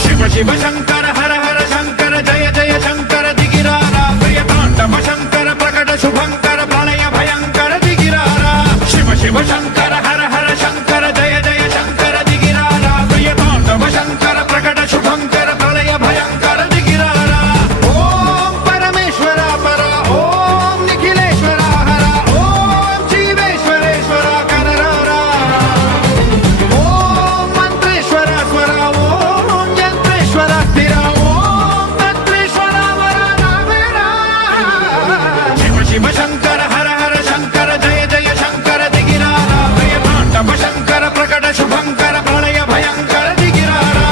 శివ శివ శంకర హర హర శంకర జయ జయ శంకర దిగిరారా ప్రియతాండవ శంకర ప్రకట శుభంకర ప్రళయ భయంకర దిగిరారా శివ శివ శంకర హర హర శంకర జయ జయ శంకర దిగిరారా ప్రియతాండవ శంకర ప్రకట శుభంకర ప్రళయ భయంకర దిగిరారా ఓం పరమేశ్వర పర ఓం నిఖిలేశ్వర హర ఓం జీవేశ్వరేశ్వర కరరారా ఓం మంత్రేశ్వర స్వర ఓం యంత్రేశ్వర స్థిర ఓం తంత్రేశ్వర వర రామేరా శివ శివ శంకర హర హర శంకర జయ జయ శంకర దిగిరారా ప్రియతాండవ శంకర ప్రకట శుభంకర ప్రళయ భయంకర దిగిరారా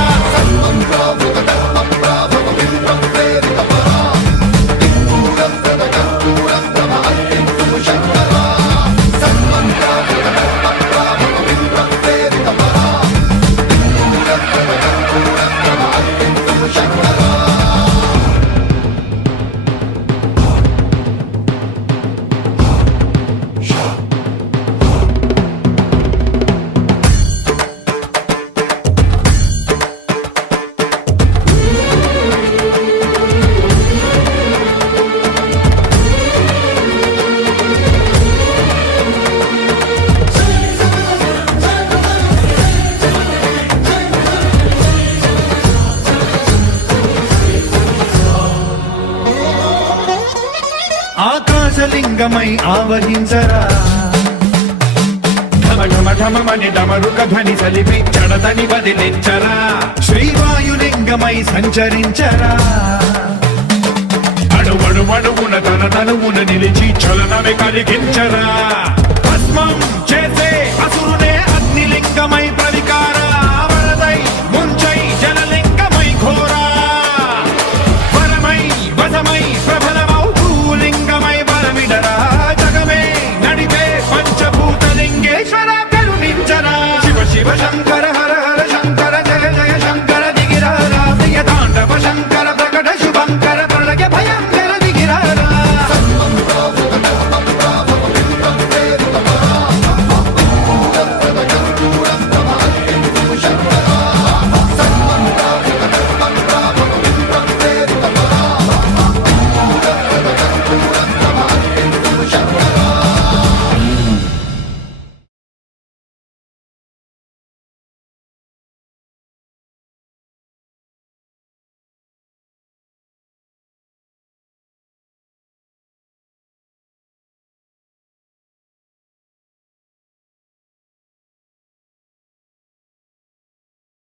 ఆకాశలింగమై ఆవహించరా ఢమ ఢమ ఢమమని డమరుక ధ్వని సలిపి జడదని వదిలించరా శ్రీవాయులింగమై సంచరించరా అణువణువున తన తనువున నిలిచి చలనమే కలిగించరా